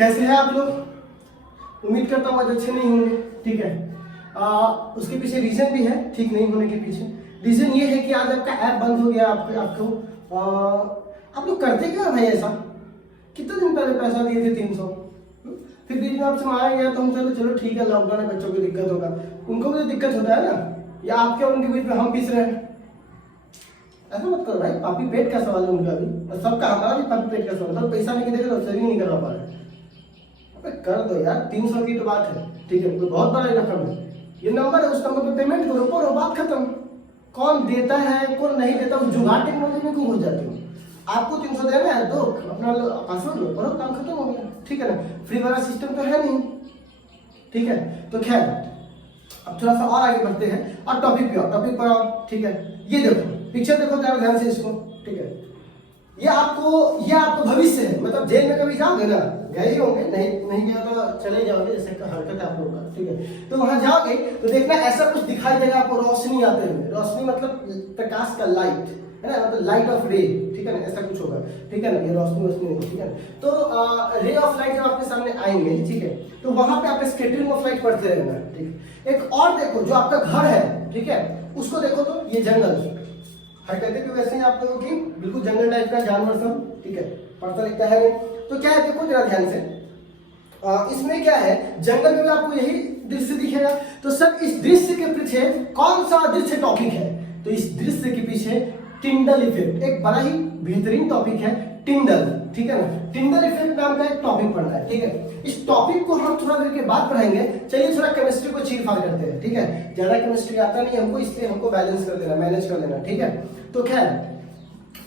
कैसे हैं आप लोग? उम्मीद करता हूँ आज अच्छे नहीं होंगे, ठीक है। उसके पीछे रीजन भी है ठीक नहीं होने के पीछे। रीजन ये है कि आज आपका ऐप बंद हो गया। आपको आप लोग करते क्या भाई ऐसा? कितने दिन पहले पैसा दिए थे 300, फिर बीच में आपसे मांगा गया तो हम चलो ठीक है, लॉकडाउन है, बच्चों को दिक्कत होगा, उनको भी तो दिक्कत होता है ना, या आपके उनके बीच में हम पिस रहे हैं। ऐसा मत करो भाई, पापी पेट का सवाल है उनका भी और सबका, हमारा भी पापी पेट का सवाल है। तो पैसा नहीं देगा तो सेविंग नहीं करवा पा रहे, अबे कर दो यार। 300 की तो बात है, ठीक है, कोई बहुत बड़ा रकम है। ये नंबर है, उस नंबर पे पेमेंट करो, करो, बात खत्म। कौन देता है कौन नहीं देता, उस जुगाड़ टेक्नोलॉजी में क्यों घुस जाते हो? आपको 300 देना है, दो, अपना पासवर्ड लो, करो, काम खत्म हो गया, ठीक है ना। फ्री वाला सिस्टम तो है नहीं, ठीक है। तो खैर अब थोड़ा सा और आगे बढ़ते हैं और टॉपिक पे आओ, टॉपिक पर आओ, ठीक है। ये देखो पिक्चर, देखो ध्यान से इसको, ठीक है। ये आपको भविष्य है, मतलब जेल में कभी जाओगे ना, गए ही होंगे, नहीं गया तो चले जाओगे, जैसे हरकत है आप लोगों का, ठीक है। तो वहां जाओगे तो देखना ऐसा कुछ दिखाई देगा आपको, रोशनी आते हुए। रोशनी मतलब प्रकाश का लाइट है ना, मतलब लाइट ऑफ रे, ठीक है ना, ऐसा कुछ होगा, ठीक है ना। ये रोशनी नहीं, ठीक है। तो रे ऑफ लाइट जब आपके सामने आएंगे, ठीक है, तो वहां पे आप स्कैटरिंग ऑफ लाइट पढ़ते रहना, ठीक है। एक और देखो, जो आपका घर है, ठीक है, उसको देखो तो ये जंगल कहते कि वैसे ही आप लोगों की बिल्कुल जंगल टाइप का जानवर सब, ठीक है, पढ़ता लिखता है नहीं। तो क्या है, देखो जरा ध्यान से, इसमें क्या है, जंगल में भी आपको यही दृश्य दिखेगा। तो सब इस दृश्य के पीछे कौन सा दृश्य टॉपिक है? तो इस दृश्य के पीछे टिंडल इफेक्ट, एक बड़ा ही बेहतरीन टॉपिक है, टिंडल, ठीक है ना। टिंडल इफेक्ट नाम का एक टॉपिक पढ़ना है, ठीक है। इस टॉपिक को हम थोड़ा देर के बाद पढ़ाएंगे। चलिए थोड़ा केमिस्ट्री को चीर फाड़ करते हैं, ठीक है। ज्यादा केमिस्ट्री आता नहीं हमको, इसलिए हमको बैलेंस कर देना, मैनेज कर लेना, ठीक है। तो खैर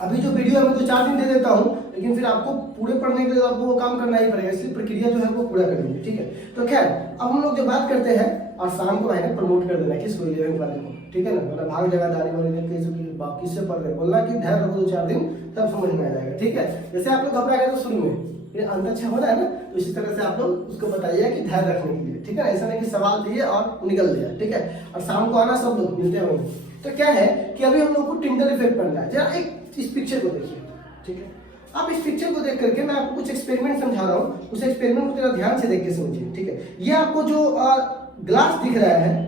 अभी जो वीडियो है मैं 2-4 दिन दे देता हूँ, लेकिन फिर आपको पूरे पढ़ने के लिए आपको वो काम करना ही पड़ेगा, इसलिए प्रक्रिया जो है वो पूरा करेंगे, ठीक है। तो खैर अब हम लोग जो बात करते हैं, और शाम को भाई ने प्रमोट कर देना किसको, 11th वाले को, ठीक है ना। मतलब भाग जगहदारी वाले ने किससे पढ़ रहे, बोलना कि धैर्य रखो 2-4 दिन, तब समझ में आ जाएगा, ठीक है। जैसे आप लोग घबरा गए तो शुरू में फिर अंत अच्छा हो रहा है ना, तो इसी तरह से आप लोग उसको बताइए कि धैर्य रखने के लिए, ठीक है। ऐसा नहीं कि सवाल दिए और निकल दिया, ठीक है। और शाम को आना, सब लोग मिलते होंगे। तो क्या है कि अभी हम लोग को टिंडल इफेक्ट पढ़ना है। जरा एक इस पिक्चर को देखिए, ठीक है। आप इस पिक्चर को देख करके मैं आपको कुछ एक्सपेरिमेंट समझा रहा हूँ, उस एक्सपेरिमेंट को जरा ध्यान से देख के समझिए, ठीक है। ये आपको जो ग्लास दिख रहा है,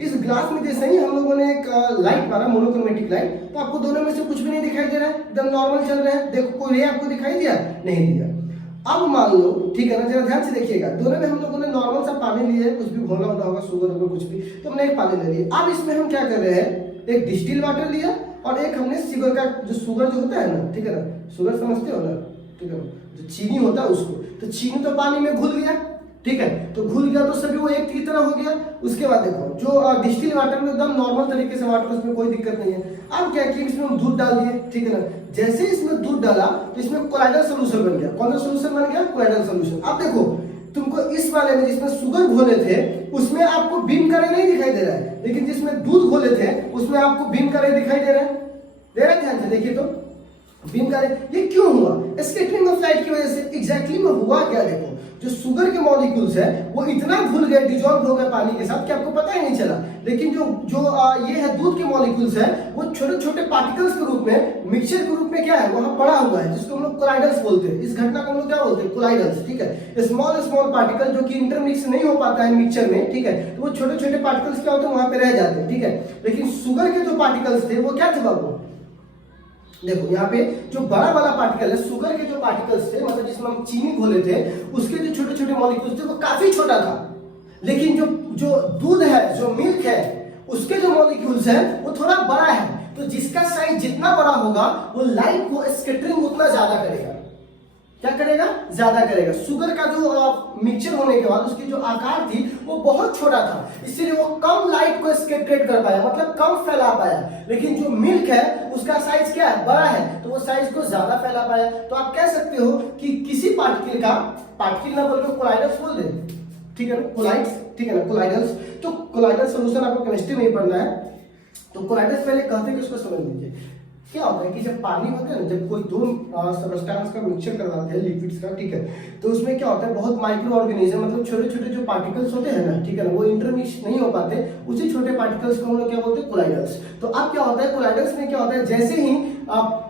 इस ग्लास में जैसे ही हम लोगों ने एक लाइट मारा, मोनोक्रोमेटिक लाइट, तो आपको दोनों में से कुछ भी नहीं दिखाई दे रहा है, एकदम नॉर्मल चल रहा है। देखो कोई रे आपको दिखाई दिया? नहीं दिया। अब मान लो, ठीक है ना, जरा ध्यान से देखिएगा, दोनों में हम लोगों ने नॉर्मल सा पानी लिया है, कुछ भी घोला होगा, शुगर होगा, कुछ भी, तो हमने एक पानी ले लिया। अब इसमें हम क्या कर रहे हैं, एक डिस्टिल वाटर लिया और एक हमने शुगर का, जो शुगर जो होता है ना, ठीक है ना, शुगर समझते हो ना, ठीक है, जो चीनी होता है उसको, तो चीनी तो पानी में घुल गया, ठीक है। तो घुल गया तो सभी वो एक की तरह हो गया। उसके बाद देखो जो डिस्टिल वाटर में एकदम नॉर्मल तरीके से वाटर, उसमें कोई दिक्कत नहीं है। अब क्या किया, इसमें हम दूध डाल दिए, ठीक है ना। जैसे इसमें दूध डाला तो इसमें कोलाइडल सोल्यूशन बन गया। कौन सा सोल्यूशन बन गया? Colloidal solution. अब देखो तुमको इस वाले में जिसमें शुगर घोले थे उसमें आपको बीम का रे नहीं दिखाई दे रहा है, लेकिन जिसमें दूध घोले थे उसमें आपको बीम का रे दिखाई दे रहा है। ध्यान से देखिए तो बीम का रे, ये क्यों हुआ? स्कैटरिंग ऑफ लाइट की वजह से। एग्जैक्टली में हुआ क्या, देखो जो शुगर के मॉलिक्यूल्स है वो इतना घुल गए, डिजॉल्व हो गए पानी के साथ कि आपको पता ही नहीं चला। लेकिन जो ये है दूध के मॉलिक्यूल्स है, वो छोटे छोटे पार्टिकल्स के रूप में, मिक्सचर के रूप में क्या है, वहां पड़ा हुआ है, जिसको हम लोग कोलाइडल्स बोलते हैं। इस घटना को हम लोग क्या बोलते हैं? कोलाइडल्स, ठीक है। स्मॉल पार्टिकल जो कि इंटरमिक्स नहीं हो पाता है मिक्सचर में, ठीक है, तो वो छोटे छोटे पार्टिकल्स क्या होते हैं, वहां पे रह जाते हैं, ठीक है। लेकिन शुगर के जो पार्टिकल्स थे वो क्या थे बाबू, देखो यहाँ पे जो बड़ा वाला पार्टिकल है, शुगर के जो पार्टिकल्स थे, मतलब जिसमें हम चीनी घोले थे, उसके जो छोटे छोटे मॉलिक्यूल्स थे वो काफी छोटा था। लेकिन जो दूध है, जो मिल्क है, उसके जो मॉलिक्यूल्स है वो थोड़ा बड़ा है। तो जिसका साइज जितना बड़ा होगा वो लाइट को स्कैटरिंग उतना ज्यादा करेगा। क्या करेगा? ज्यादा करेगा। शुगर का जो मिक्सचर होने के बाद उसकी जो आकार थी वो बहुत छोटा था, इसलिए वो कम लाइट को स्कैटरेट कर पाया, मतलब कम फैला पाया। लेकिन जो मिल्क है उसका साइज क्या है? बड़ा है, तो वो साइज को ज्यादा फैला पाया। तो आप कह सकते हो कि किसी पार्टिकल का, पार्टिकल ना बोल के कोलाइडल्स बोल दे, ठीक है ना, कोलाइड्स, ठीक है ना, कोलाइडल्स। तो कोलाइडल सोल्यूशन आपको केमिस्ट्री में ही पढ़ना है। तो कोलाइडल्स पहले कहते हैं कि उसको समझ लीजिए। क्या होता है कि जब पानी होता है ना, जब कोई दो सबस्टेंस का मिक्सचर करवाते हैं, लिक्विड्स का, ठीक है, तो उसमें क्या होता है, बहुत माइक्रो ऑर्गेनिज्म, मतलब छोटे छोटे जो पार्टिकल्स होते हैं ना, ठीक है ना, वो इंटरमिक्स नहीं हो पाते, उसी छोटे पार्टिकल्स को हम लोग क्या बोलते हैं? कोलाइडल्स। तो अब क्या होता है, कोलाइडल्स में क्या होता है, जैसे ही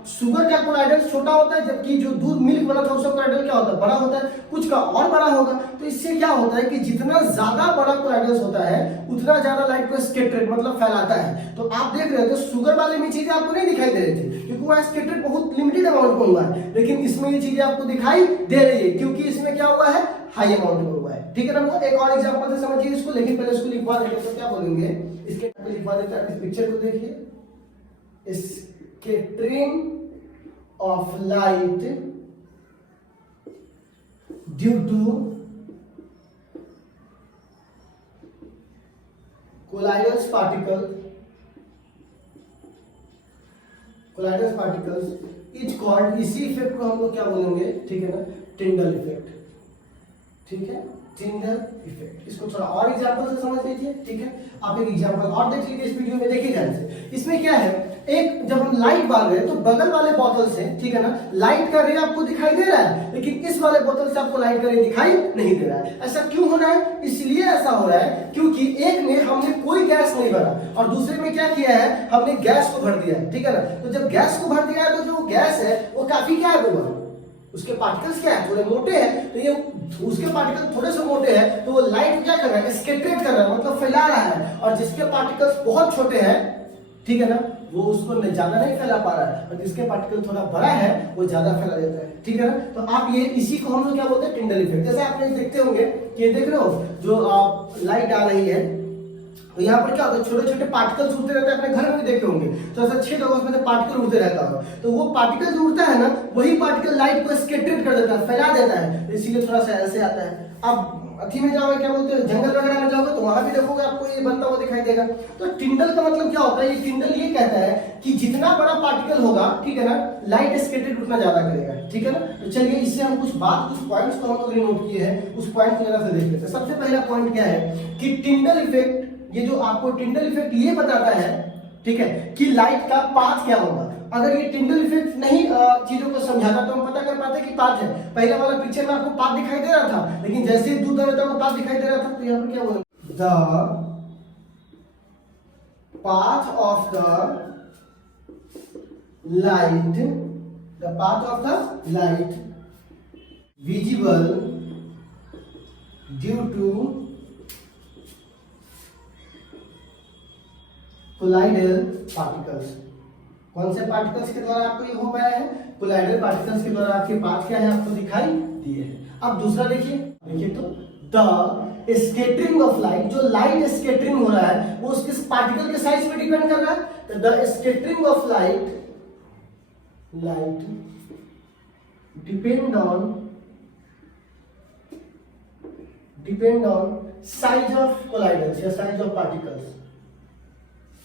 शुगर का कोलाइडल छोटा होता है, जबकि जो दूध मिल्क बना था उसका कोलाइडल क्या होता है, बड़ा होता है, कुछ का और बड़ा होगा। तो इससे क्या होता है कि जितना ज्यादा बड़ा कोलाइडल होता है उतना ज्यादा लाइट को स्कैटर्ड मतलब फैलाता है। तो आप देख रहे थे शुगर वाले में चीजें आपको नहीं दिखाई दे रही थी क्योंकि वो स्कैटर्ड बहुत लिमिटेड अमाउंट में हुआ है, लेकिन इसमें ये चीजें आपको दिखाई दे रही है क्योंकि इसमें क्या हुआ है, हाई अमाउंट में हुआ है। ठीक है ना, वो एक और एग्जांपल से समझिए इसको, लेकिन पहले इसको लिखवा देंगे। तो क्या बोलेंगे, इसके पे लिखवा देते हैं, इस पिक्चर को देखिए, scattering of light due to colloidal particles is called, इसी इफेक्ट को हम लोग क्या बोलेंगे, ठीक है ना, टिंडल इफेक्ट। ठीक है, टिंडल इफेक्ट। इसको थोड़ा और एग्जांपल से समझ लीजिए। ठीक है, आप एक एग्जांपल और देख लीजिए इस वीडियो में, देखिए ध्यान से। इसमें क्या है, एक जब हम लाइट बाल रहे हैं तो बगल वाले बोतल से, ठीक है ना, लाइट का रे आपको दिखाई दे रहा है, लेकिन इस वाले बोतल से आपको लाइट का रे दिखाई नहीं दे रहा है। ऐसा क्यों हो रहा है, इसलिए ऐसा हो रहा है क्योंकि एक में हमने कोई गैस नहीं भरा और दूसरे में क्या किया है, हमने गैस को भर दिया है। ठीक है ना, तो जब गैस को भर दिया है तो जो गैस है वो काफी क्या है, उसके पार्टिकल्स क्या है, थोड़े मोटे हैं, तो ये उसके पार्टिकल थोड़े से मोटे हैं, तो वो लाइट क्या कर रहा है, स्कैटरेट कर रहा है, मतलब फैला रहा है। और जिसके पार्टिकल्स बहुत छोटे हैं, ठीक है ना, वो उसको ज्यादा नहीं फैला पा रहा है, और जिसके पार्टिकल थोड़ा बड़ा है वो ज्यादा फैला देता है। ठीक है ना, तो आप ये इसी को हम लोग क्या बोलते हैं, टिंडल इफेक्ट। जैसे आप लोग देखते होंगे कि ये देख रहे हो जो लाइट आ रही है, तो यहाँ पर क्या होता है, छोटे छोटे पार्टिकल्स उड़ते रहते हैं, अपने घर में भी देखे होंगे, तो ऐसा छेद होगा उसमें से पार्टिकल उड़ते रहता है। तो वो पार्टिकल जो उड़ता है ना, वही पार्टिकल लाइट को स्कैटर्ड कर देता है, फैला देता है, इसीलिए थोड़ा सा ऐसे आता है। अब अथी में जाओगे, क्या बोलते हैं, जंगल वगैरह में जाओगे तो वहां भी देखोगे आपको ये बनता हुआ दिखाई देगा। तो टिंडल का मतलब क्या होता है, ये टिंडल ये कहता है कि जितना बड़ा पार्टिकल होगा, ठीक है ना, लाइट स्कैटर्ड उतना ज्यादा करेगा। ठीक है ना, तो चलिए इससे हम कुछ पॉइंट्स को हम लोग नोट किए हैं, उस पॉइंट को जरा से देख लेते हैं। सबसे पहला पॉइंट क्या है कि टिंडल इफेक्ट, ये जो आपको टिंडल इफेक्ट ये बताता है, ठीक है, कि लाइट का पाथ क्या होगा। अगर ये टिंडल इफेक्ट नहीं चीजों को समझाता तो हम पता कर पाते कि पाथ है। पहला वाला पिक्चर में आपको पाथ दिखाई दे रहा था, लेकिन जैसे ही दूर दर आपको पाथ दिखाई दे रहा था, तो यहाँ पर क्या बोला, the path of the light visible due to colloidal particles. कौन से पार्टिकल्स के द्वारा आपको ये हो पाया है, कोलाइडल पार्टिकल्स के द्वारा आपके पाथ क्या है, आपको दिखाई दिए है। अब दूसरा देखिए तो द स्कैटरिंग ऑफ लाइट, जो लाइट स्कैटरिंग हो रहा है वो उसके पार्टिकल के साइज पे डिपेंड कर रहा है। तो the scattering of light depend on size of colloidals या साइज ऑफ पार्टिकल्स।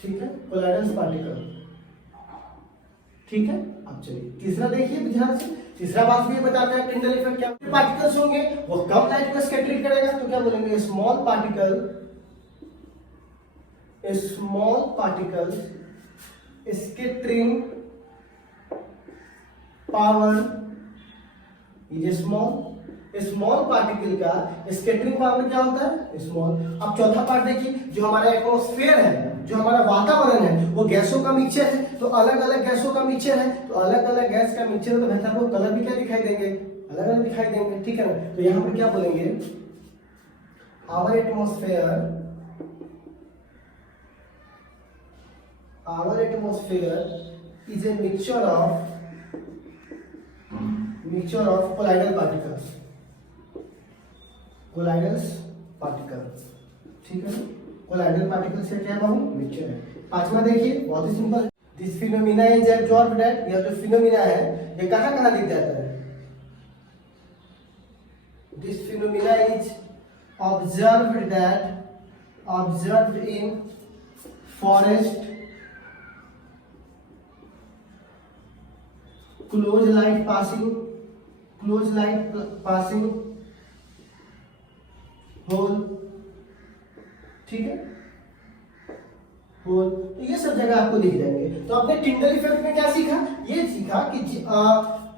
ठीक है, कोलाइडल्स पार्टिकल। ठीक है, अब चलिए तीसरा देखिए ध्यान से। तीसरा बात भी बताता है टिंडल इफेक्ट क्या, पार्टिकल्स होंगे वो कम लाइट को स्कैटरिंग करेगा, तो क्या बोलेंगे, स्मॉल पार्टिकल स्कैटरिंग पावर, ये स्मॉल पार्टिकल का स्कैटरिंग पावर क्या होता है, स्मॉल। अब चौथा पार्ट देखिए, जो हमारा एटमॉस्फेयर है, जो हमारा वातावरण है, वो गैसों का मिक्सचर है। तो अलग अलग गैसों का मिक्सचर है, तो अलग अलग गैस का मिक्सचर, तो वैसे आपको कलर भी क्या दिखाई देंगे, अलग अलग दिखाई देंगे। ठीक है ना, तो यहाँ पर क्या बोलेंगे, our atmosphere is a mixture of colloidal particle. ठीक है ना, कोलाइडल पार्टिकल से क्या कहूं, मिक्सचर है। पांचवा देखिए, बहुत ही simple, this phenomena is absorbed at, यह जो फिनोमिना है ये कहां कहां दिख जाता है, this phenomena is observed in forest, close light passing hole. ठीक है, होल, तो ये सब जगह आपको दिख जाएंगे। तो आपने टिंडल इफेक्ट में क्या सीखा, ये सीखा कि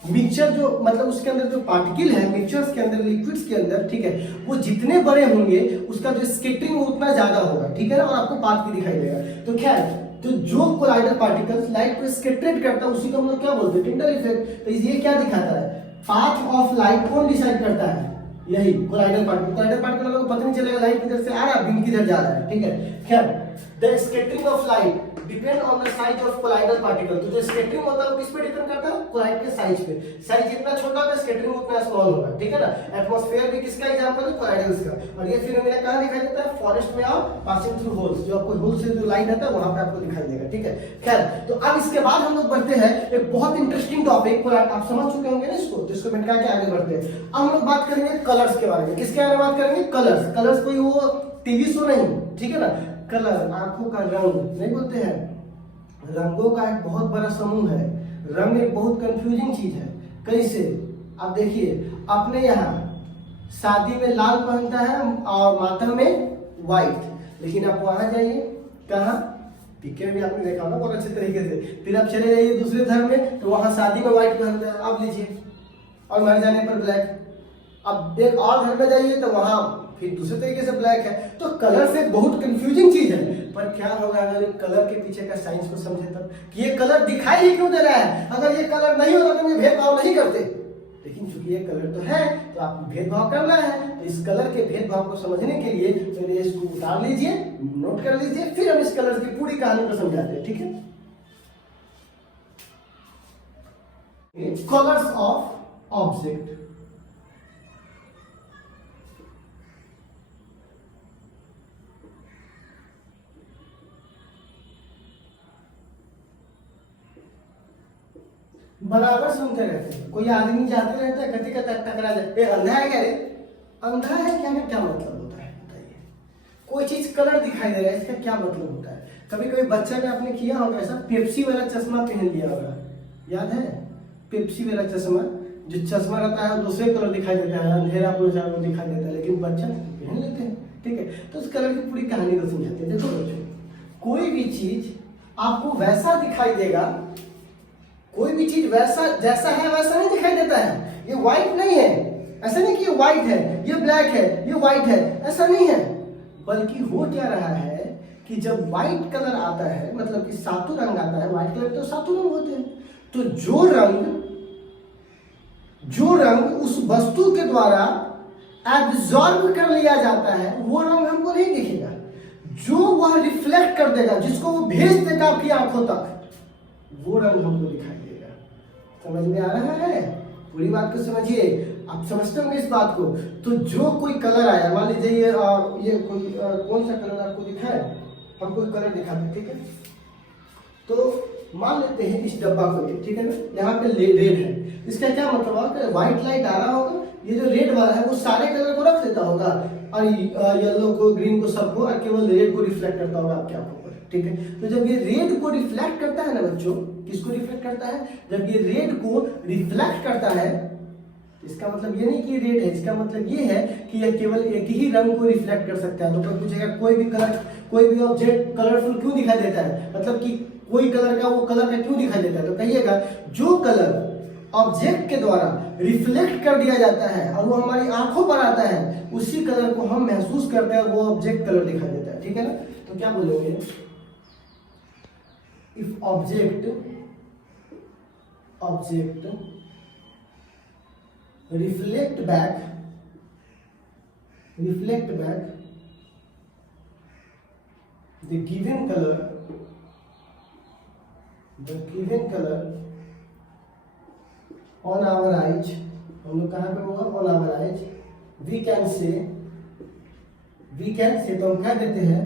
मिक्सचर जो मतलब उसके अंदर जो पार्टिकल है मिक्सचर्स के अंदर, लिक्विड्स के अंदर, ठीक है, वो जितने बड़े होंगे उसका जो स्कैटरिंग उतना ज्यादा होगा। ठीक है ना, और आपको पाथ भी दिखाई देगा। तो खैर तो जो कोलाइडल पार्टिकल्स लाइट को स्कैटर्ड करता है उसी को हम लोग क्या बोलते हैं, टिंडल इफेक्ट। तो ये क्या दिखाता है, पाथ ऑफ लाइट कौन डिसाइड करता है, यही कोलाइडल पार्टिकल। कोलाइडल पार्टिकल लोगों को पता नहीं चलेगा लाइट किधर से आ रहा है, बीम किधर जा रहा है, ठीक है। खैर, the scattering of light depend on the size of colloidal particle. तो जो स्कैटरिंग होता है वो किस पे डिपेंड करता है, कोलाइड के साइज पे। साइज जितना छोटा होगा स्कैटरिंग उतना स्मॉल होगा, ठीक है ना। एटमॉस्फेयर भी किसका एग्जांपल है, कोलाइडल्स का। और ये फिनोमेना कहां दिखाई देता है, फॉरेस्ट में और पासिंग थ्रू होल्स, जो आपको होल से जो लाइट आता है वहां पे आपको दिखाई देगा, ठीक है। खैर, तो अब इसके बाद हम लोग बढ़ते हैं एक बहुत इंटरेस्टिंग टॉपिक, आप समझ चुके होंगे ना इसको, तो इसको मिटा के आगे बढ़ते हैं। अब हम लोग बात करेंगे कलर्स के बारे में। किसके बारे में बात करेंगे, कलर्स। कलर्स कोई वो टीवी शो नहीं, ठीक है ना। कलर आंखों का रंग नहीं बोलते हैं, रंगों का एक बहुत बड़ा समूह है। रंग एक बहुत कंफ्यूजिंग चीज है। कैसे, आप देखिए, अपने यहाँ शादी में लाल पहनता है और माथा में व्हाइट, लेकिन आप वहां जाइए, कहाँ, पिक्चर भी आपने देखा ना बहुत अच्छे तरीके से। फिर आप चले जाइए दूसरे धर्म में, तो वहां शादी में व्हाइट पहनते हैं, आप लीजिए, और मर जाने पर ब्लैक। अब एक और घर में जाइए तो वहां फिर दूसरे तरीके से ब्लैक है। तो कलर से बहुत कंफ्यूजिंग चीज है। पर क्या होगा अगर ये कलर के पीछे का साइंस को समझे तब, कि ये कलर दिखाई ही क्यों दे रहा है। अगर ये कलर नहीं होता तो ये भेदभाव नहीं करते, लेकिन चूंकि ये कलर तो है तो आपको भेदभाव करना है। तो इस कलर के भेदभाव को समझने के लिए पहले इसको उतार लीजिए, नोट कर लीजिए, फिर हम इस कलर की पूरी कहानी को समझाते हैं, ठीक है। Colours of object. बराबर सुनते रहते हैं, कोई आदमी जाते रहता है, कभी कभी टकरा जाते, अंधा है क्या रे, अंधा है क्या, क्या मतलब होता है बताइए। कोई चीज कलर दिखाई दे रहा है, इसका क्या मतलब होता है। कभी कभी बच्चा ने आपने किया होगा ऐसा, पेप्सी वाला चश्मा पहन लिया होगा, याद है, पेप्सी वाला चश्मा, जो चश्मा रहता है दूसरे कलर दिखाई देता है, अंधेरा वो दिखाई देता है, लेकिन बच्चा पहन लेते हैं, ठीक है। तो उस कलर की पूरी कहानी को समझाते हैं। देखो बच्चों, कोई भी चीज आपको वैसा दिखाई देगा, कोई भी चीज वैसा जैसा है वैसा नहीं दिखाई देता है। ये व्हाइट नहीं है, ऐसा नहीं कि ये व्हाइट है, ये ब्लैक है, ये व्हाइट है, ऐसा नहीं है। बल्कि हो क्या रहा है कि जब व्हाइट कलर आता है, मतलब कि सातों रंग आता है, व्हाइट कलर तो सातों रंग होते हैं, तो जो रंग उस वस्तु के द्वारा एब्जॉर्ब कर लिया जाता है वो रंग हमको नहीं दिखेगा। जो वह रिफ्लेक्ट कर देगा, जिसको वो भेज देगा आपकी आंखों तक, वो रंग हमको दिखाई देगा। समझ में आ रहा है, पूरी बात को समझिए, आप समझते होंगे इस बात को। तो जो कोई कलर आया, मान लीजिए ये कोई कौन सा कलर आपको दिखा है, हम कोई कलर दिखाते हैं, ठीक है। तो मान लेते हैं इस डब्बा को, ठीक है ना, यहाँ पे रेड है, इसका क्या मतलब है, व्हाइट लाइट आ रहा होगा, ये जो रेड वाला है वो सारे कलर को रख देता होगा, और येलो को, ग्रीन को, सबको, और केवल रेड को रिफ्लेक्ट करता होगा आपकी आंखों पर, ठीक है। तो जब ये रेड को रिफ्लेक्ट करता है ना बच्चों, किसको रिफ्लेक्ट करता है, जब ये रेड को रिफ्लेक्ट करता है, इसका मतलब ये नहीं कि रेड है, इसका मतलब ये है कि यह केवल एक ही रंग को रिफ्लेक्ट कर सकता है। तो कोई पूछेगा कोई भी कलर, कोई भी ऑब्जेक्ट कलरफुल क्यों दिखाई देता है, मतलब कि कोई कलर का वो कलर का क्यों दिखाई देता है, तो कहिएगा जो कलर ऑब्जेक्ट के द्वारा रिफ्लेक्ट कर दिया जाता है और वो हमारी आंखों पर आता है, उसी कलर को हम महसूस करते हैं, वो ऑब्जेक्ट कलर दिखाई देता है, ठीक है ना। तो क्या बोलेंगे, if object reflect back the given color on our eyes, हम लोग कहाँ पे होगा, on our eyes, we can say, तो हम क्या देते हैं,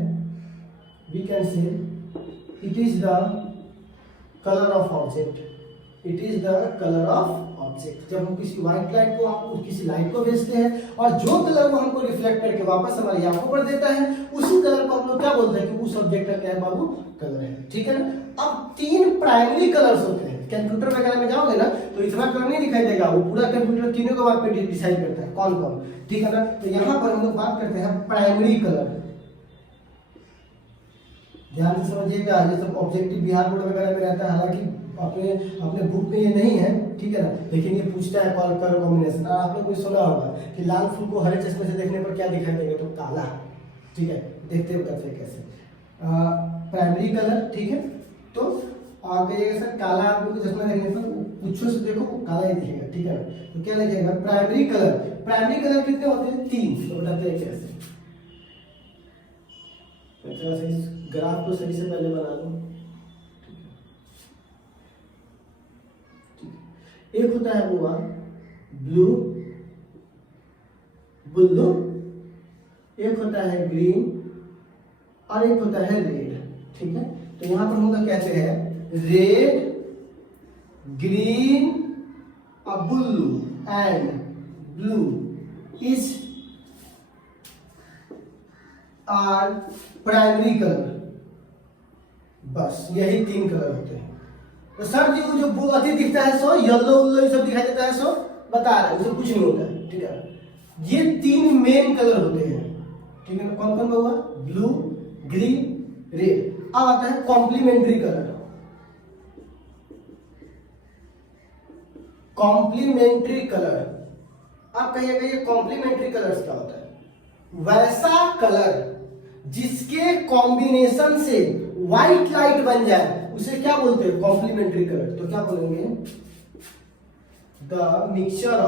we can say it is the color of object, जब हम किसी व्हाइट लाइट को, हम किसी लाइट को भेजते हैं और जो कलर वो हमको रिफ्लेक्ट करके वापस हमारी आंखों पर देता है, उसी कलर को हम लोग क्या बोलते हैं कि उस ऑब्जेक्ट का क्या है बाबू, कलर है, ठीक है ना। अब 3 प्राइमरी कलर्स होते हैं, कंप्यूटर वगैरह में जाओगे ना तो इतना कलर नहीं दिखाई देगा, वो पूरा कंप्यूटर तीनों के बाद पे डिसाइड करता है कौन कौन, ठीक है ना। तो यहाँ पर हम लोग बात करते हैं प्राइमरी कलर, ध्यान से समझिएगा, ये सब ऑब्जेक्टिव बिहार बोर्ड वगैरह में रहता है, हालांकि अपने बुक में ये नहीं है, ठीक है ना, लेकिन ये पूछता है कलर कॉम्बिनेशन। आपने कोई सुना होगा कि लाल फूल को हरे चश्मे से देखने पर क्या दिखाई देगा, तो काला, ठीक है, देखते हो कैसे कैसे। प्राइमरी कलर, ठीक है। तो और कहिएगा सर काला आपको चश्मा देखने पर कुछ से देखो वो काला ही दिखेगा, ठीक है ना। तो क्या लिखेगा प्राइमरी कलर। प्राइमरी कलर कितने होते हैं 3। तो बताते हैं कैसे। इस ग्राफ को सही से पहले बना लो। एक होता है वो ब्लू ब्लू, एक होता है ग्रीन और एक होता है रेड, ठीक है। तो यहां पर हम लोग कैसे है रेड ग्रीन और blue and blue is are primary colour. बस यही 3 कलर होते हैं। तो सर जी वो जो अति दिखता है सो येलो ये सब दिखाई देता है सो बता रहे हैं, उससे कुछ नहीं होता है, ठीक है। ये 3 मेन कलर होते हैं, ठीक है। कौन कौन होगा ब्लू ग्रीन रेड। अब आता है कॉम्प्लीमेंट्री कलर। कॉम्प्लीमेंट्री कलर आप कहिएगा ये कॉम्प्लीमेंट्री कलर्स क्या होता है। वैसा कलर जिसके कॉम्बिनेशन से व्हाइट लाइट बन जाए उसे क्या बोलते हैं कॉम्प्लीमेंट्री कलर। तो क्या बोलेंगे the mixture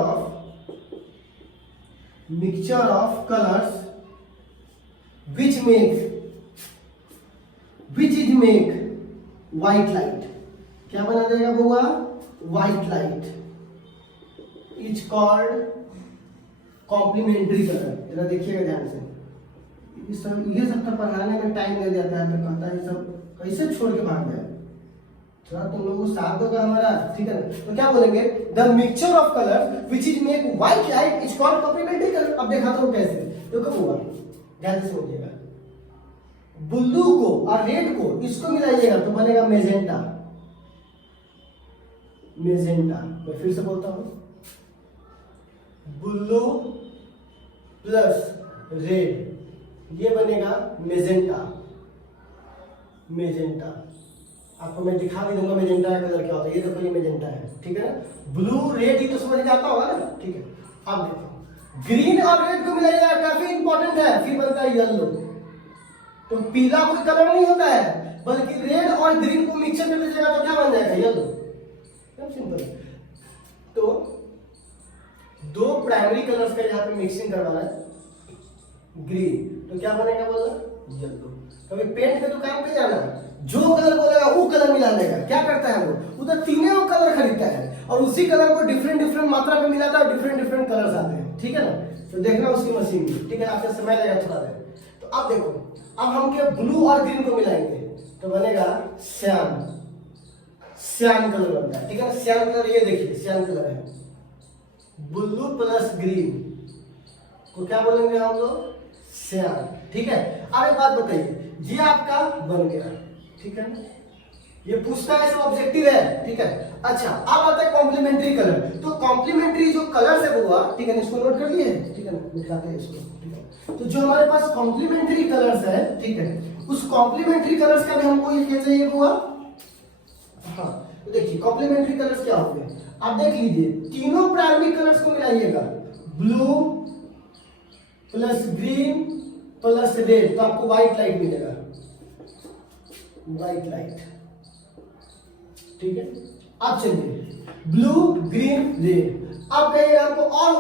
of colours which it make white light। क्या बना देगा बुआ white light is called complementary color। जरा देखिएगा ध्यान से। ये सब तो पढ़ाने में टाइम लग जाता है, तो कहता है सब कैसे छोड़ के भाग गए। थोड़ा तुम लोगों को साथ दोगे हमारा, ठीक है। तो क्या बोलेंगे the mixture of colour which is make white light is called complementary colour. अब देखा तो कैसे, तो कब हुआ ध्यान से समझिएगा। ब्लू को और रेड को इसको मिलाइएगा तो बनेगा मेजेंटा। मैं फिर से बोलता हूं ब्लू प्लस रेड ये बनेगा मेजेंटा। आपको मैं दिखा भी दूंगा मेजेंटा का कलर क्या होता है। ये देखो ये मेजेंटा है, ठीक है ना। ब्लू रेड ही तो समझ जाता होगा ना, ठीक है। अब देखो ग्रीन और रेड को मिलाइएगा काफी इंपॉर्टेंट है, फिर बनता है येलो। तो पीला कोई कलर नहीं होता है, बल्कि रेड और ग्रीन को मिक्सचर कर दीजिएगा तो क्या बन जाएगा येलो। एकदम सिंपल। तो 2 प्राइमरी कलर्स का यहाँ पे मिक्सिंग करवाना है ग्रीन, तो क्या बनेगा बोला येलो। कभी पेंट के दुकान पे जाना जो कलर बोलेगा वो कलर मिला लेगा। क्या करता है वो उधर तीनों कलर खरीदता है और उसी कलर को डिफरेंट मात्रा में मिलाता है, डिफरेंट कलर्स आते हैं, ठीक है ना। तो देखना उसकी मशीन भी, ठीक है। आपका समय लगेगा थोड़ा देर। तो अब देखो अब हम क्या ब्लू और ग्रीन को मिलाएंगे तो बनेगा श्यान कलर बनता है, ठीक है ना। श्यान कलर ये देखिए श्यान कलर है। ब्लू प्लस ग्रीन को क्या बोलेंगे हम लोग श्यान, ठीक है। अब एक बात बताइए ये आपका बन गया, ठीक है। ये पूछता है सब ऑब्जेक्टिव है, ठीक है। अच्छा अब आता है कॉम्प्लीमेंट्री कलर। तो कॉम्प्लीमेंट्री जो कलर है वो ठीक है, इसको नोट कर लिए, ठीक है ना। दिखाते हैं इसको, ठीक है। तो जो हमारे पास कॉम्प्लीमेंट्री कलर्स है, ठीक है, उस कॉम्प्लीमेंट्री कलर्स का भी हमको ये क्या चाहिए हुआ। हाँ तो देखिए कॉम्प्लीमेंट्री कलर्स क्या होते हैं आप देख लीजिए। तीनों प्राइमरी कलर्स को मिलाइएगा blue plus green plus red तो आपको व्हाइट लाइट मिलेगा, व्हाइट लाइट, ठीक है। अब चलिए ब्लू ग्रीन रेड। अब कहिए आपको और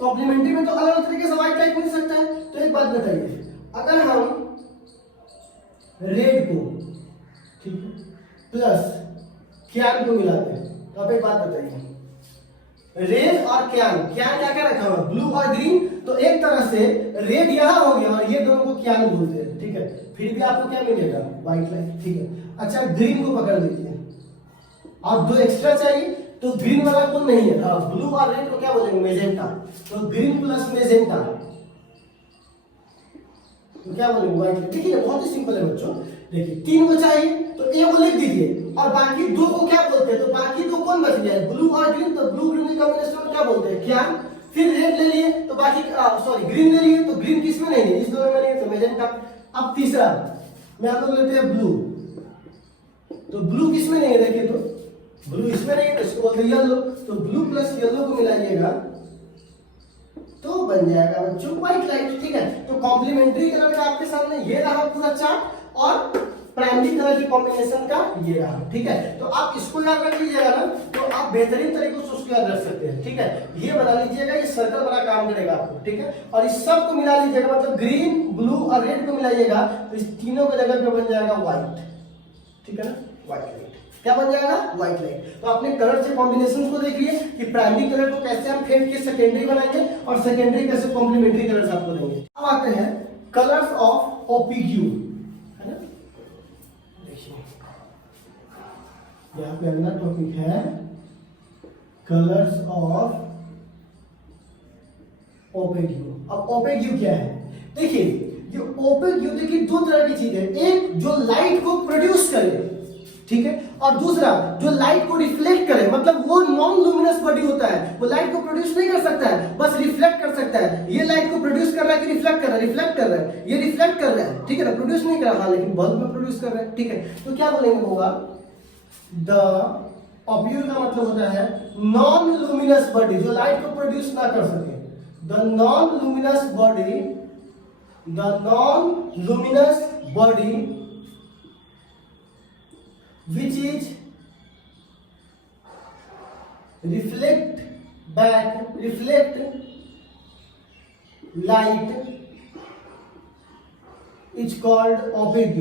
कॉम्प्लीमेंट्री में तो अलग अलग तरीके से व्हाइट लाइट मिल सकता है। तो एक बात बताइए अगर हम रेड को, ठीक है, प्लस क्यान को मिला दें तो आप एक बात बताइए रेड और क्यान क्या क्या रखा हुआ ब्लू और ग्रीन। तो एक तरह से रेड यहां हो गया और ये दोनों को क्यान बोलते हैं, ठीक है। फिर भी आपको क्या मिलेगा व्हाइट लाइट, ठीक है। अच्छा ग्रीन को पकड़ लीजिए और 2 एक्स्ट्रा चाहिए तो ग्रीन वाला कौन नहीं है, हाँ ब्लू और रेड को क्या बोलेंगे मेजेंटा। तो ग्रीन प्लस मेजेंटा तो क्या बोलेंगे व्हाइट लाइट। देखिए बहुत ही सिंपल है बच्चों। देखिए 3 को चाहिए तो ए को लिख दीजिए और बाकी 2 को क्या बोलते हैं। तो बाकी 2 कौन बच गया ब्लू और ग्रीन। तो ब्लू ग्रीन के कॉम्बिनेशन में क्या बोलते हैं क्या। फिर रेड ले लिए तो बाकी सॉरी ग्रीन ले लिए तो ग्रीन किस में नहीं है, इस दोनों में नहीं है तो मेजेंटा। अब तीसरा में आप लोग लेते हैं ब्लू। तो ब्लू किस में नहीं है देखिए, तो ब्लू इसमें नहीं है तो इसको बोलते हैं येलो। तो ब्लू प्लस येलो को मिलाइएगा तो बन जाएगा बच्चों व्हाइट लाइट, ठीक है। तो कॉम्प्लीमेंट्री कलर का आपके सामने ये रहा पूरा चार्ट और प्राइमरी कलर की कॉम्बिनेशन का ये रहा, ठीक है। तो आप इसको याद रख लीजिएगा ना, तो आप बेहतरीन तरीके से उसको याद रख सकते हैं, ठीक है। ये बना लीजिएगा, ये सर्कल बड़ा काम करेगा आपको, ठीक है। और इस सब को मिला लीजिएगा, मतलब ग्रीन, ब्लू और रेड को मिलाइएगा, तो इस तीनों की जगह पे बन जाएगा व्हाइट, ठीक है ना, व्हाइट लाइट। क्या बन जाएगा? White light. तो आपने कलर से कॉम्बिनेशन को देखिए कि प्राइमरी कलर को कैसे हम फेड के सेकेंडरी बनाएंगे और सेकेंडरी कैसे कॉम्प्लीमेंट्री कलर्स आपको देंगे। अब आते हैं कलर्स ऑफ ओपीक्यू, है ना। देखिए यहाँ पे अगला टॉपिक है कलर्स ऑफ ओपेक्यू। अब ओपेक्यू क्या है? देखिए ये ओपेक्यू, देखिए दो तरह की चीज है, एक जो लाइट को प्रोड्यूस करे, ठीक है, और दूसरा जो लाइट को रिफ्लेक्ट करे, मतलब वो नॉन लुमिनस बॉडी होता है, वो लाइट को प्रोड्यूस नहीं कर सकता है, बस रिफ्लेक्ट कर सकता है। ये लाइट को प्रोड्यूस कर रहा है कि रिफ्लेक्ट कर रहा है? रिफ्लेक्ट कर रहा है। ये रिफ्लेक्ट कर रहा है, ठीक है ना, प्रोड्यूस नहीं कर रहा, लेकिन बल्ब में प्रोड्यूस कर रहा है, ठीक है। तो क्या बोलेंगे होगा, द ओपेक्यू का मतलब होता है नॉन लुमिनस बॉडी, जो लाइट को प्रोड्यूस ना कर सके। The non luminous body, the non luminous body which is reflect light is called opaque.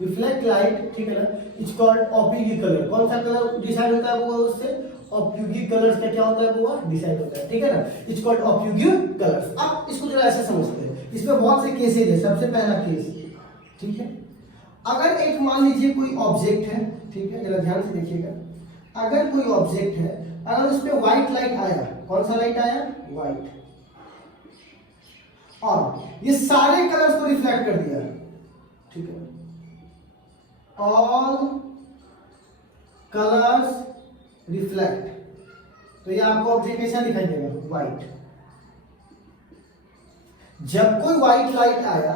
Reflect light, ठीक है ना, इज कॉल्ड ओपेक्यू कलर। कौन सा कलर डिसाइड होता है वो उससे? ओपेक्यू कलर्स का क्या होता है वो डिसाइड होता है, ठीक है ना, इज कॉल्ड ओपेक्यू कलर्स। अब इसको जरा ऐसे समझते हैं, इसमें बहुत से केसेस है। सबसे पहला केस, ठीक है, अगर एक मान लीजिए कोई ऑब्जेक्ट है, ठीक है, जरा ध्यान से देखिएगा, अगर कोई ऑब्जेक्ट है, अगर उस पे व्हाइट लाइट आया, कौन सा लाइट आया? व्हाइट, और ये सारे कलर्स को रिफ्लेक्ट कर दिया, ठीक है, ऑल कलर्स रिफ्लेक्ट, तो ये आपको ऑब्जेक्ट कैसा दिखाई देगा? व्हाइट। जब कोई व्हाइट लाइट आया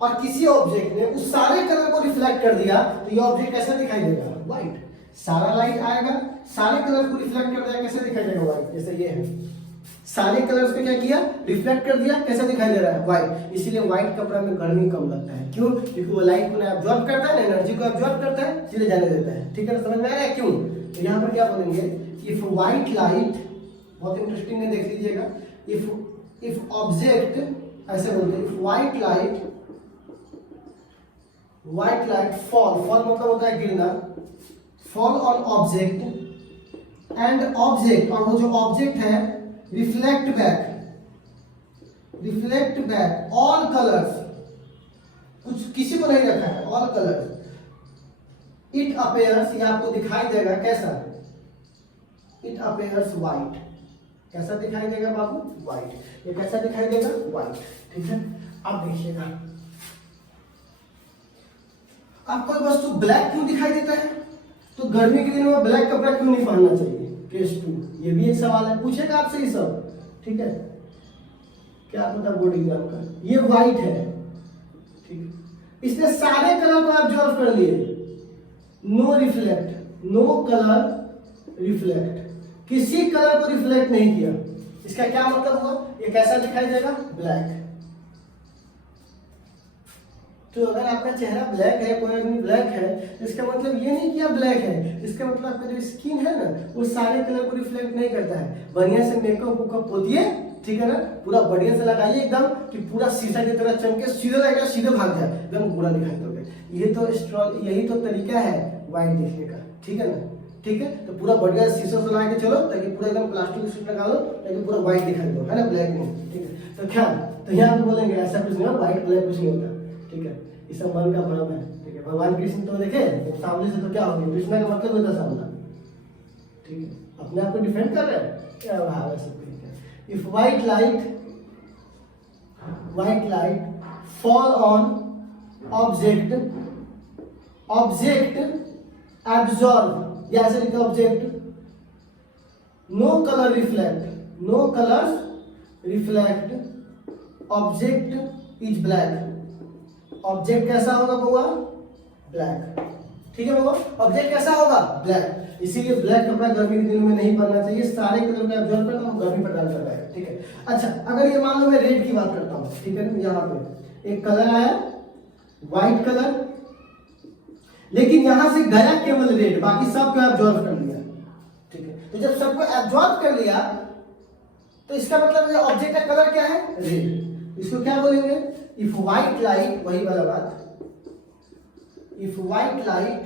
और किसी ऑब्जेक्ट ने उस सारे कलर को रिफ्लेक्ट कर दिया, तो ये ऑब्जेक्ट कैसा दिखाई देगा? व्हाइट। सारा लाइट आएगा, सारे कलर को रिफ्लेक्ट कर दिया, कैसा दिखाई देगा? व्हाइट। जैसे ये है, सारे कलर्स को क्या किया? रिफ्लेक्ट कर दिया, कैसा दिखाई दे रहा है? व्हाइट। इसीलिए व्हाइट कपड़ा में गर्मी कम लगता है। क्यों? क्योंकि वो लाइट को एब्जॉर्ब करता है, एनर्जी को एब्जॉर्ब करता है, सीधे जाने देता है, ठीक है ना, समझ में आ रहा है? क्यों? तो यहाँ पर क्या बोलेंगे, इफ व्हाइट लाइट, बहुत इंटरेस्टिंग है, देख लीजिएगा, इफ ऑब्जेक्ट, ऐसे बोलते हैं, इफ व्हाइट लाइट फॉल मतलब होता है गिरना, fall on object and object, और वो जो ऑब्जेक्ट है रिफ्लेक्ट बैक ऑल कलर्स, कुछ किसी को नहीं रखा है, ऑल कलर्स, इट अपेयर्स, ये आपको दिखाई देगा कैसा? It appears white. कैसा दिखाई देगा बाबू? व्हाइट। ये कैसा दिखाई देगा? व्हाइट, ठीक है। अब देखिएगा, आपको वस्तु ब्लैक क्यों दिखाई देता है? तो गर्मी के दिनों में ब्लैक कपड़ा क्यों नहीं पहनना चाहिए? केस 2, ये भी एक सवाल है, पूछेगा आपसे ये सब, ठीक है, क्या पता बोर्ड एग्जाम का। ये व्हाइट है, ठीक है, इसने सारे कलर को ऑब्जर्व कर लिए, no reflect, no colour reflect, किसी कलर को रिफ्लेक्ट नहीं किया। इसका क्या मतलब हुआ? ये कैसा दिखाई देगा? ब्लैक। तो अगर आपका चेहरा ब्लैक है, कोई आदमी ब्लैक है, इसका मतलब ये नहीं कि आप ब्लैक है, इसका मतलब आपका जो स्किन है ना, वो सारे कलर को रिफ्लेक्ट नहीं करता है। बढ़िया से मेकअप वेकअप पोतिए, ठीक है ना, पूरा बढ़िया से लगाइए एकदम कि पूरा शीशा की तरह चमके, सीधे लगेगा, सीधे भाग जाए, एकदम पूरा दिखाई दोगे। यही तो तरीका है व्हाइट देखने का, ठीक है ना, ठीक है। तो पूरा बढ़िया शीशा से लगा के चलो, ताकि पूरा एकदम प्लास्टिक शीट लगा लो, ताकि पूरा व्हाइट दिखाई दो, है ना, ब्लैक नहीं, ठीक है। तो क्या, तो यहाँ पे बोलेंगे ऐसा कुछ नहीं होता, व्हाइट ब्लैक कुछ नहीं होता, ठीक है, ये सब मन का भ्रम है, ठीक है। भगवान कृष्ण तो देखे सामने से, तो क्या हो गया, कृष्णा का मतलब होता सामना, ठीक है, अपने आप को डिफेंड कर रहे हैं, क्या भाव है सब। If white light fall on object absorb, या ऐसे लिखा object, no colour reflect, object is black. Object कैसा होगा बउआ? ब्लैक, ठीक है बउआ, ऑब्जेक्ट कैसा होगा? ब्लैक। इसीलिए ब्लैक कपड़ा गर्मी के दिनों में नहीं पहनना चाहिए, सारे कलर को एब्जॉर्ब करता हूँ, गर्मी प्रदान करता है, ठीक है। अच्छा, अगर ये मान लो मैं रेड की बात करता हूँ, ठीक है ना, यहाँ पे एक कलर आया, व्हाइट कलर, लेकिन यहां से गया केवल रेड, बाकी सबको एब्जॉर्ब कर लिया। ठीक है, तो जब सबको एब्जॉर्ब कर लिया तो इसका मतलब ऑब्जेक्ट का कलर क्या है? रेड। इसको क्या बोलेंगे? इफ व्हाइट लाइट, वही वाला बात, if white light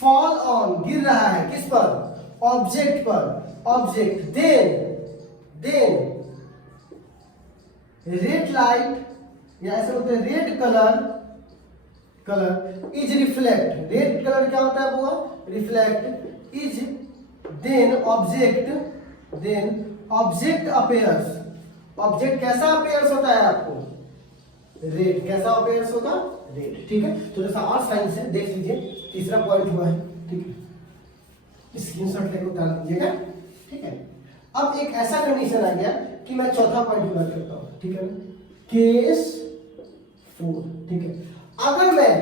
fall on, गिर रहा है किस पर? ऑब्जेक्ट पर, ऑब्जेक्ट, देन रेड लाइट, या ऐसे बोलते हैं red colour is reflect. Red colour क्या होता है वो? Reflect. Is then object appears. Object कैसा अपेयर्स होता है आपको? रेड। कैसा अपेयर्स होगा? रेड। ठीक है, तो जैसा और साइंस है देख लीजिए, तीसरा पॉइंट हुआ है। ठीक है, स्क्रीनशॉट लेकर उतार दीजिएगा। ठीक है, अब एक ऐसा कंडीशन आ गया कि मैं चौथा पॉइंट पूरा करता हूं। ठीक है, केस 4। ठीक है, अगर मैं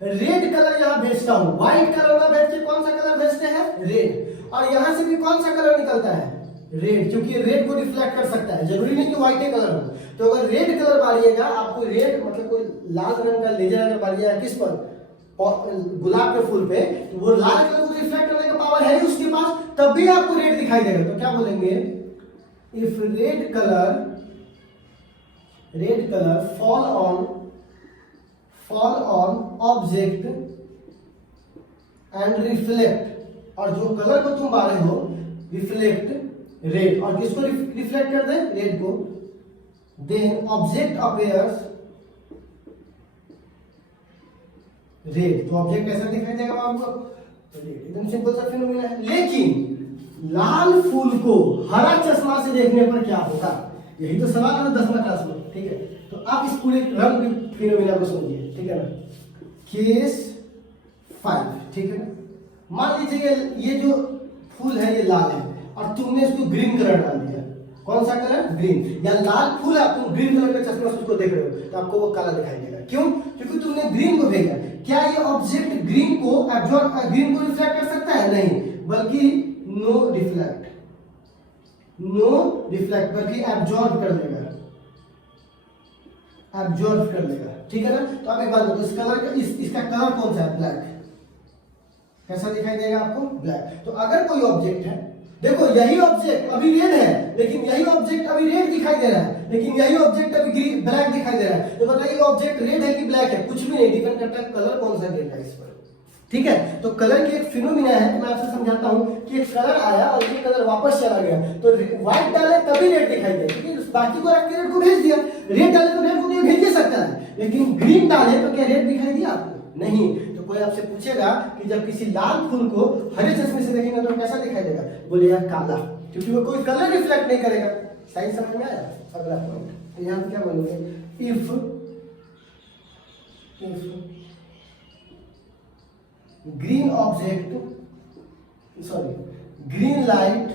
रेड कलर यहां भेजता हूं, व्हाइट कलर ना भेज के कौन सा कलर भेजते हैं? रेड। और यहां से भी कौन सा कलर निकलता है? रेड, क्योंकि रेड को रिफ्लेक्ट कर सकता है, जरूरी नहीं कि व्हाइट कलर हो। तो अगर रेड कलर मारिएगा, आपको रेड मतलब कोई लाल रंग का लेजर अगर मारिएगा किस पर? गुलाब के फूल पे, तो वो लाल कलर को रिफ्लेक्ट करने का पावर है ही उसके पास, तब भी आपको रेड दिखाई देगा। तो क्या बोलेंगे? If red colour fall on object and reflect, और जो कलर को तुम मारे हो रिफ्लेक्ट रेड, और किसको रिफ्लेक्ट कर दे? रेड को। Then object appears red. तो ऑब्जेक्ट कैसा दिखाई देगा आपको? रेड। एकदम सिंपल सा फिनोमेना है। लेकिन लाल फूल को हरा चश्मा से देखने पर क्या होगा? यही तो सवाल है 10वीं क्लास में। ठीक है, तो आप इस पूरे रंग फिनोमेना को समझिए। ठीक है ना, केस 5। ठीक है ना, मान लीजिए ये जो फूल है ये लाल है और तुमने इसको ग्रीन कलर डाल दिया। कौन सा कलर? ग्रीन। या लाल फूल है, तुम ग्रीन कलर के चश्मे से उसको देख रहे हो, तो आपको वो काला दिखाई देगा। क्यों? क्योंकि तुमने ग्रीन को भेजा। क्या ये ऑब्जेक्ट ग्रीन को एब्जॉर्ब, ग्रीन को रिफ्लेक्ट कर सकता है? नहीं, बल्कि नो रिफ्लेक्ट, बल्कि एब्जॉर्ब कर लेगा, एब्जॉर्ब कर लेगा। ठीक है ना, तो अब एक बात बताओ, इस कलर का इसका कलर कौन सा है? ब्लैक। कैसा दिखाई देगा आपको? ब्लैक। तो अगर कोई ऑब्जेक्ट है, देखो यही ऑब्जेक्ट अभी रेड है, लेकिन यही ऑब्जेक्ट अभी रेड दिखाई दे रहा है, लेकिन यही ऑब्जेक्ट अभी ग्रीन ब्लैक दिखाई दे रहा है, तो बताइए ऑब्जेक्ट रेड है कि ब्लैक है? कुछ भी नहीं, डिपेंड करता है कलर कौन सा गिर रहा है इस पर। ठीक है, तो कलर की एक फिनोमिना है, तो मैं आपसे समझाता हूं कि एक कलर आया और ये कलर वापस चला गया, तो व्हाइट डाले तभी रेड दिखाई दे, क्योंकि बाकी को रख के रेड को भेज दिया। रेड डाले तो रेड को तो भेज ही सकता है, लेकिन ग्रीन डाले तो क्या रेड दिखाई दिया आपको? नहीं। तो कोई आपसे पूछेगा कि जब किसी लाल फूल को हरे चश्मे से देखेंगे तो कैसा दिखाई देगा? बोले यार काला, क्योंकि वो कोई कलर रिफ्लेक्ट नहीं करेगा। साइंस समझ में आया? अगला पॉइंट, तो यहाँ क्या बोलोगे? If green light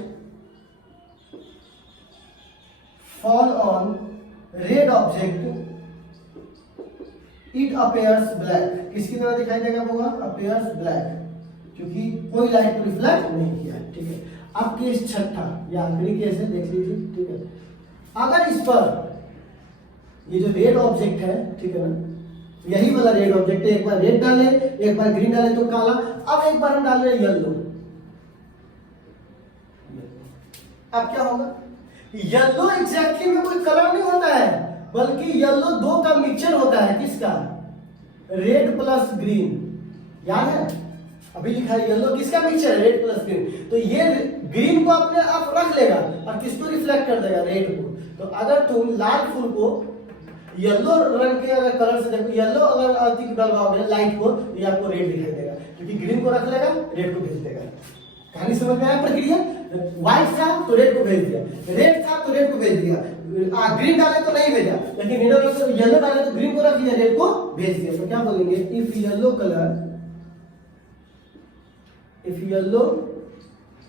fall on red object, it appears black। किसकी तरह दिखाई देगा? होगा appears black, क्योंकि कोई लाइट को रिफ्लेक्ट नहीं किया। ठीक है, अब केस छठा, या आखिरी केस है, देख लीजिए। ठीक है, अगर इस पर ये जो रेड ऑब्जेक्ट है, ठीक है ना, यही वाला रेड ऑब्जेक्ट है, एक बार रेड डाले, एक बार ग्रीन डाले तो काला, अब एक बार हम डाल रहे हैं येलो। अब क्या होगा? येलो एग्जैक्टली में कोई कलर नहीं होता है, बल्कि येलो दो का मिक्सचर होता है। किसका? Red plus green. याद है? अभी लिखा है येलो किसका मिक्सचर है? Red plus green. तो ये ग्रीन को अपने आप रख लेगा और किसको रिफ्लेक्ट कर देगा? रेड को। तो अगर तुम लाल फूल को येलो रंग के अगर कलर से देखो, येलो अगर अधिक डलवाओगे लाइट को, तो ये आपको रेड दिखाई देगा, क्योंकि ग्रीन को रख लेगा, रेड को भेज देगा। कहानी समझ में आया? प्रक्रिया व्हाइट था तो रेड को भेज दिया, रेड था तो रेड को भेज दिया, ग्रीन डाले तो नहीं भेजा, लेकिन येलो डाले तो ग्रीन को रख दिया, रेड को भेज दिया। तो क्या बोलेंगे? If yellow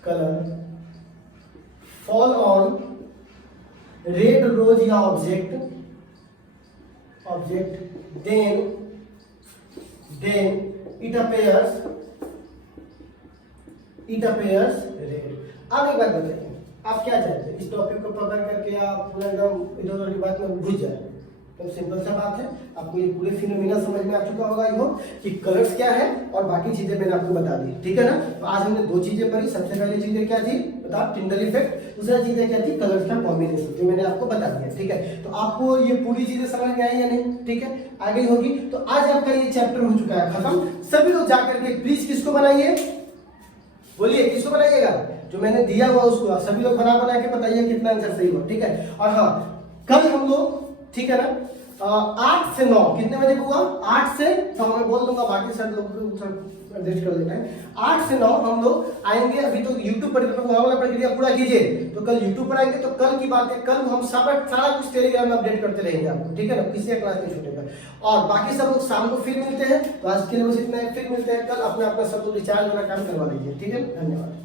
colour fall on red rose या object, then it appears red। अब एक बात बताइए, आप क्या चाहते हैं? इस टॉपिक को पकड़ करके आप पूरा एकदम इधर उधर की बात में घुस जाए, तो सिंपल सा बात है, आपको ये पूरे फिनोमिना समझ में आ चुका होगा ये कि कलर्स क्या है और बाकी चीजें मैंने आपको बता दी, ठीक है ना। तो आज हमने दो चीजें पढ़ी, सबसे पहली चीजें क्या थी बता, टिंडल इफेक्ट, दूसरा चीजें क्या थी, कलर्स का कॉम्बिनेशन, जो मैंने आपको बता दिया, ठीक है। तो आपको ये पूरी चीजें समझ में आई या नहीं, ठीक है, आ गई होगी। तो आज आपका ये चैप्टर हो चुका है खत्म। सभी लोग जाकर के प्लीज किसको बनाइए, बोलिए किसको बनाइएगा, जो मैंने दिया हुआ उसको सभी लोग बना बना के बताइए कितना आंसर सही हुआ, ठीक है। और हाँ, कल हम लोग, ठीक है ना, 8 से 9 कितने बजे हुआ, 8 से, तो मैं बोल दूंगा, बाकी सब लोग एडजस्ट कर लेते हैं। 8 से 9 हम लोग आएंगे। अभी तो YouTube पर वहाँ वाला प्रक्रिया पूरा कीजिए, तो कल YouTube पर आएंगे। तो कल की बात है, कल हम सारा कुछ टेलीग्राम में अपडेट करते रहेंगे आपको, ठीक है ना, किसी का क्लास नहीं छूटेगा। और बाकी सब लोग शाम को फिर मिलते हैं। तो आज के लिए बस इतना है, फिर मिलते हैं कल। अपना अपना सब लोग रिचार्ज वाला काम करवा लीजिए, ठीक है, धन्यवाद।